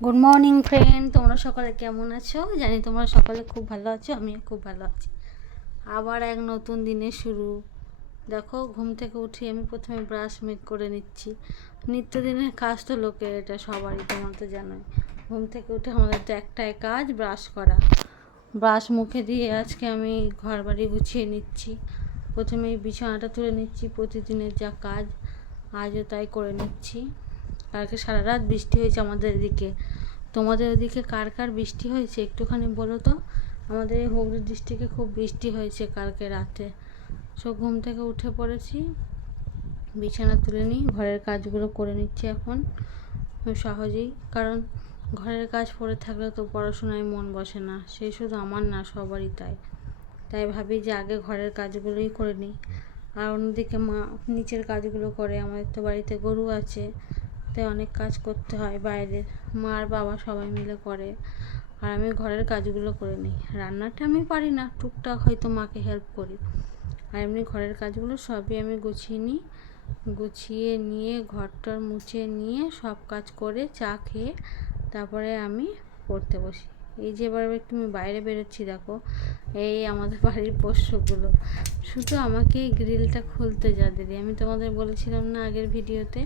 Good morning friend, তোমরা সকালে কেমন আছো? জানি তোমরা সকালে খুব ভালো আছো, আমিও খুব ভালো আছি। আবার এক নতুন দিনের শুরু। দেখো, ঘুম থেকে উঠে আমি প্রথমে ব্রাশ মেক করে নিচ্ছি। নিত্যদিনের কাজ তো লোকের, এটা সবারই, তোমরা তো জানোই। ঘুম থেকে উঠে আমাদের তো একটাই কাজ, ব্রাশ করা। ব্রাশ মুখে দিয়ে আজকে আমি ঘর বাড়ি গুছিয়ে নিচ্ছি। প্রথমেই বিছানাটা তুলে নিচ্ছি, প্রতিদিনের যা কাজ আজও তাই করে নিচ্ছি। কালকে সারা রাত বৃষ্টি হয়েছে আমাদের এদিকে। তোমাদের ওদিকে কার কার বৃষ্টি হয়েছে একটুখানি বলো তো। আমাদের এই হুগলি ডিস্ট্রিক্টে খুব বৃষ্টি হয়েছে কালকে রাতে। ঘুম থেকে উঠে পড়েছি, বিছানা তুলে নিই, ঘরের কাজগুলো করে নিচ্ছি এখন সহজেই। কারণ ঘরের কাজ পড়ে থাকলে তো পড়াশোনায় মন বসে না, সেই শুধু আমার না, সবারই তাই। তাই ভাবি যে আগে ঘরের কাজগুলোই করে নিই। আর অন্যদিকে মা নিচের কাজগুলো করে। আমাদের তো বাড়িতে গরু আছে, তাই অনেক কাজ করতে হয় বাইরের। মা আর বাবা সবাই মিলে করে, আর আমি ঘরের কাজগুলো করে নিই। রান্নাটা আমি পারি না, টুকটাক হয়তো মাকে হেল্প করি। আর এমনি ঘরের কাজগুলো সবই আমি গুছিয়ে নিই। গুছিয়ে নিয়ে ঘরটার মুছে নিয়ে সব কাজ করে চা খেয়ে তারপরে আমি পড়তে বসি। এই যে এবার একটু আমি বাইরে বেরোচ্ছি, দেখো এই আমাদের বাড়ির পোষ্যগুলো শুধু আমাকে এই গ্রিলটা খুলতে যা দেরি। আমি তোমাদের বলেছিলাম না আগের ভিডিওতে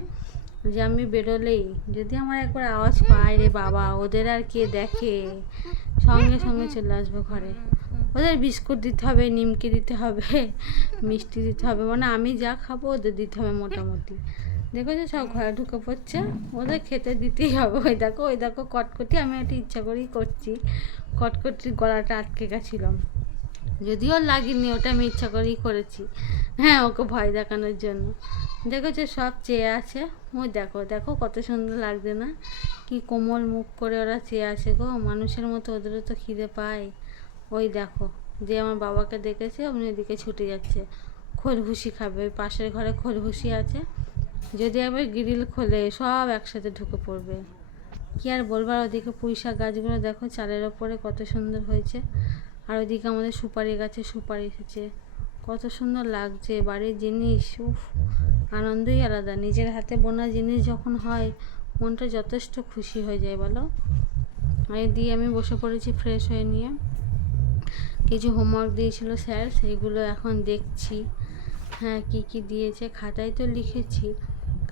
যে আমি বেরোলেই যদি আমার একবার আওয়াজ পায়, রে বাবা, ওদের আর কে দেখে, সঙ্গে সঙ্গে চলে আসবে ঘরে। ওদের বিস্কুট দিতে হবে, নিমকি দিতে হবে, মিষ্টি দিতে হবে, মানে আমি যা খাবো ওদের দিতে হবে মোটামুটি। দেখো যে সব ঘরে ঢুকে পড়ছে, ওদের খেতে দিতেই হবে। ওই দেখো কটকটি, আমি একটু ইচ্ছা করেই করছি। কটকটির গলাটা আটকে গেছিলাম, যদিও লাগেনি, ওটা আমি ইচ্ছা করেই করেছি। হ্যাঁ, ওকে ভয় দেখানোর জন্য। দেখেছো সব চেয়ে আছে। ওই দেখো দেখো কত সুন্দর লাগছে না? কি কোমল মুখ করে ওরা চেয়ে আছে গো, মানুষের মতো ওদেরও তো খিদে পায়। ওই দেখো, যে আমার বাবাকে দেখেছে অমনি এদিকে ছুটে যাচ্ছে, খোলভুসি খাবে। ওই পাশের ঘরে খোলভুসি আছে, যদি একবার গ্রিল খোলে সব একসাথে ঢুকে পড়বে। কি আর বলবার, ওদিকে পুঁইশাক গাছগুলো দেখো চালের ওপরে কত সুন্দর হয়েছে। আর ওইদিকে আমাদের সুপারি গাছে সুপারি এসেছে, কত সুন্দর লাগছে। বাড়ির জিনিস, উফ, আনন্দই আলাদা। নিজের হাতে বোনা জিনিস যখন হয় মনটা যথেষ্ট খুশি হয়ে যায় বলো। এই দিয়ে আমি বসে পড়েছি ফ্রেশ হয়ে নিয়ে। কিছু হোমওয়ার্ক দিয়েছিল স্যার, সেইগুলো এখন দেখছি। হ্যাঁ, কি কি দিয়েছে খাতায় তো লিখেছি।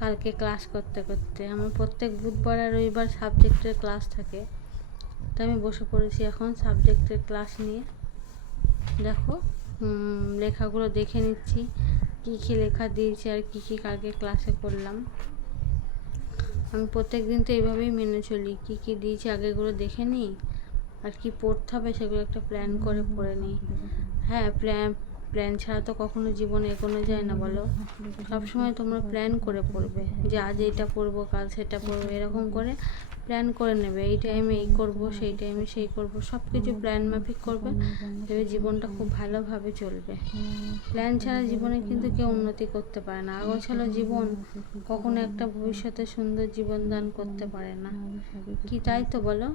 কালকে ক্লাস করতে করতে আমার প্রত্যেক বুধবার আর রবিবার সাবজেক্টের ক্লাস থাকে, তো আমি বসে পড়েছি এখন সাবজেক্টের ক্লাস নিয়ে। দেখো লেখাগুলো দেখে নিচ্ছি, কী কী লেখা দিয়েছে আর কী কী কালকে ক্লাসে করলাম। আমি প্রত্যেক দিন তো এইভাবেই মেনে চলি, কী কী দিয়েছে আগেগুলো দেখে নিই, আর কি পড়তে হবে সেগুলো একটা প্ল্যান করে পড়ে নিই। হ্যাঁ, প্ল্যান ছাড়া তো কখনো জীবনে এগোনো যায় না বলো। সবসময় তোমরা প্ল্যান করে পড়বে যে আজ এইটা পড়বো, কাল সেটা পড়বো, এরকম করে প্ল্যান করে নেবে। এই টাইমে এই করব, সেই টাইমে সেই করব, সব কিছু প্ল্যান মাফিক করবে, তবে জীবনটা খুব ভালোভাবে চলবে। প্ল্যান ছাড়া জীবনে কিন্তু কেউ উন্নতি করতে পারে না। আগোছালো জীবন কখনো একটা ভবিষ্যতে সুন্দর জীবন দান করতে পারে না, কি তাই তো বলো?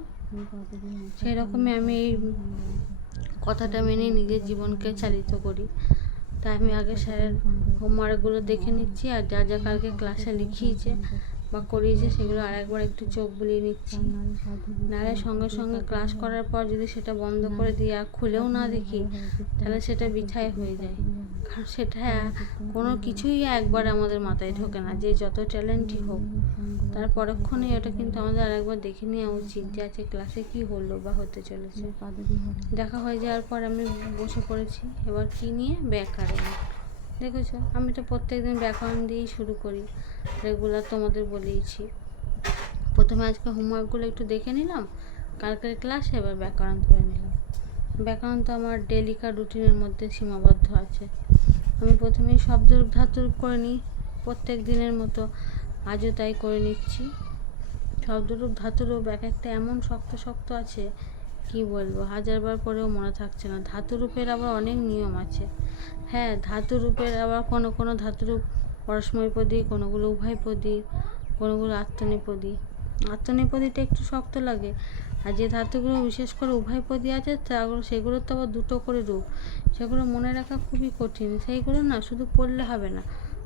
সেই রকমই আমি এই কথাটা মেনে নিজের জীবনকে চালিত করি। তাই আমি আগে স্যারের হোমওয়ার্কগুলো দেখে নিচ্ছি, আর যা যা কালকে ক্লাসে লিখিয়েছে বা করিয়েছে সেগুলো আরেকবার একটু চোখ বুলিয়ে নিচ্ছি। নাহলে সঙ্গে সঙ্গে ক্লাস করার পর যদি সেটা বন্ধ করে দিই আর খুলেও না দেখি, তাহলে সেটা বৃথাই হয়ে যায়। কারণ সেটা কোনো কিছুই একবার আমাদের মাথায় ঢোকে না, যে যত ট্যালেন্টই হোক, তার পরক্ষণে ওটা কিন্তু আমাদের আরেকবার দেখে নেওয়া উচিত যে আজকে ক্লাসে কী হলো বা হতে চলেছে। দেখা হয়ে যাওয়ার পর আমি বসে পড়েছি এবার কী নিয়ে, ব্যাকরণ। দেখেছো, আমি তো প্রত্যেকদিন ব্যাকরণ দিয়েই শুরু করি, রেগুলার তোমাদের বলেইছি। প্রথমে আজকে হোমওয়ার্কগুলো একটু দেখে নিলাম কালকের ক্লাসে, এবার ব্যাকরণ করে নিলাম। ব্যাকরণ তো আমার ডেলিকার রুটিনের মধ্যে সীমাবদ্ধ আছে। আমি প্রথমেই শব্দরূপ ধাতুরূপ করে নিই, প্রত্যেক দিনের মতো আজও তাই করে নিচ্ছি। শব্দরূপ ধাতুরূপ এক একটা এমন শক্ত শক্ত আছে, কি বলবো, হাজারবার পরেও মনে থাকছে না। ধাতুরূপের আবার অনেক নিয়ম আছে। হ্যাঁ, ধাতুরূপের আবার কোনো কোনো ধাতুরূপ পরস্মৈপদী, কোনোগুলো উভয়পদী, কোনোগুলো আত্মনেপদী। আত্মনেপদীটা একটু শক্ত লাগে। আর যে ধাতুগুলো বিশেষ করে উভয়পদী আছে সেগুলো তো আবার দুটো করে রূপ, সেগুলো মনে রাখা খুবই কঠিন। সেইগুলো না শুধু পড়লে হবে না,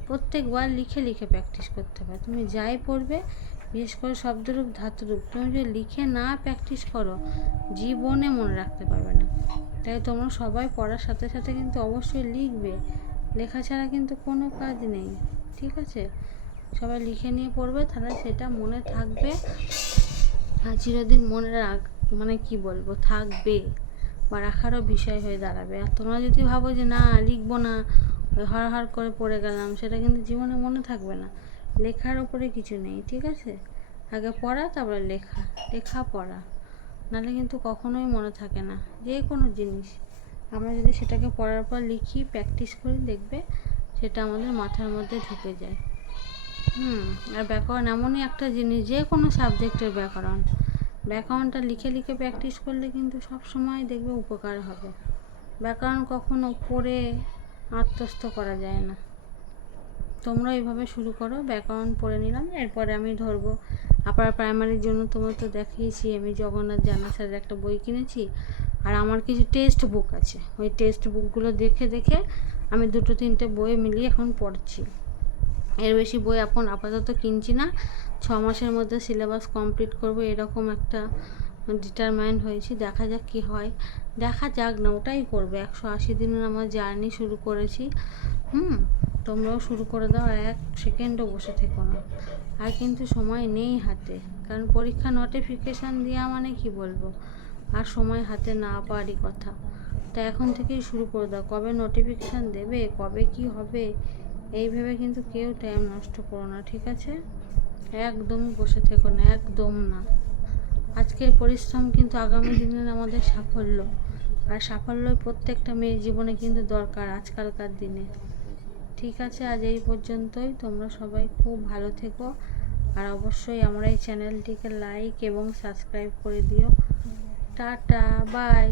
প্রত্যেকবার লিখে লিখে প্র্যাকটিস করতে হবে। তুমি যাই পড়বে বিশেষ করে শব্দরূপ ধাতুরূপ তুমি যদি লিখে না প্র্যাকটিস করো জীবনে মনে রাখতে পারবে না। তাই তোমরা সবাই পড়ার সাথে সাথে কিন্তু অবশ্যই লিখবে, লেখা ছাড়া কিন্তু কোনো কাজ নেই, ঠিক আছে? সবাই লিখে নিয়ে পড়বে, তাহলে সেটা মনে থাকবে আর চিরদিন মনে মানে কি বলবো, থাকবে বা রাখারও বিষয় হয়ে দাঁড়াবে। আর তোমরা যদি ভাবো যে না লিখবো না, হর করে পড়ে গেলাম, সেটা কিন্তু জীবনে মনে থাকবে না। লেখার ওপরে কিছু নেই, ঠিক আছে? আগে পড়া, তারপরে লেখা, লেখা পড়া, নাহলে কিন্তু কখনোই মনে থাকে না যে কোনো জিনিস। আমরা যদি সেটাকে পড়ার পর লিখি, প্র্যাকটিস করি, দেখবে সেটা আমাদের মাথার মধ্যে ঢুকে যায়। আর ব্যাকরণ এমনই একটা জিনিস, যে কোনো সাবজেক্টের ব্যাকরণটা লিখে লিখে প্র্যাকটিস করলে কিন্তু সব সময় দেখবে উপকার হবে। ব্যাকরণ কখনো পড়ে আত্মস্থ করা যায় না। তোমরা এইভাবে শুরু করো, ব্যাকরণ পড়ে নিলাম, এরপরে আমি ধরবো আপার প্রাইমারির জন্য। তোমরা তো দেখিয়েছি আমি জগন্নাথ জানা স্যারের একটা বই কিনেছি, আর আমার কিছু টেক্সট বুক আছে, ওই টেক্সট বুকগুলো দেখে দেখে আমি 2-3টে বই মিলিয়ে এখন পড়ছি। এর বেশি বই এখন আপাতত কিনছি না, 6 মাসের মধ্যে সিলেবাস কমপ্লিট করব এরকম একটা ডিটারমাইন্ড হয়েছি। দেখা যাক কি হয়, দেখা যাক না, ওটাই করবে। 180 দিনের আমার জার্নি শুরু করেছি। তোমরাও শুরু করে দাও, আর 1 সেকেন্ডও বসে থেকো না। আর কিন্তু সময় নেই হাতে, কারণ পরীক্ষা নোটিফিকেশান দেওয়া মানে কি বলবো, আর সময় হাতে না পাওয়ারই কথা। তা এখন থেকেই শুরু করে দাও, কবে নোটিফিকেশান দেবে, কবে কি হবে, এই ভেবে কিন্তু কেউ টাইম নষ্ট করো না, ঠিক আছে? একদমই বসে থেকো না, একদম না। আজকের পরিশ্রম কিন্তু আগামী দিনের আমাদের সাফল্য, আর সাফল্যই প্রত্যেকটা মেয়ের জীবনে কিন্তু দরকার আজকালকার দিনে। ঠিক আছে, আজ এই পর্যন্তই। তোমরা সবাই খুব ভালো থেকো, আর অবশ্যই আমার এই চ্যানেলটিকে লাইক এবং সাবস্ক্রাইব করে দিও। Tata, by.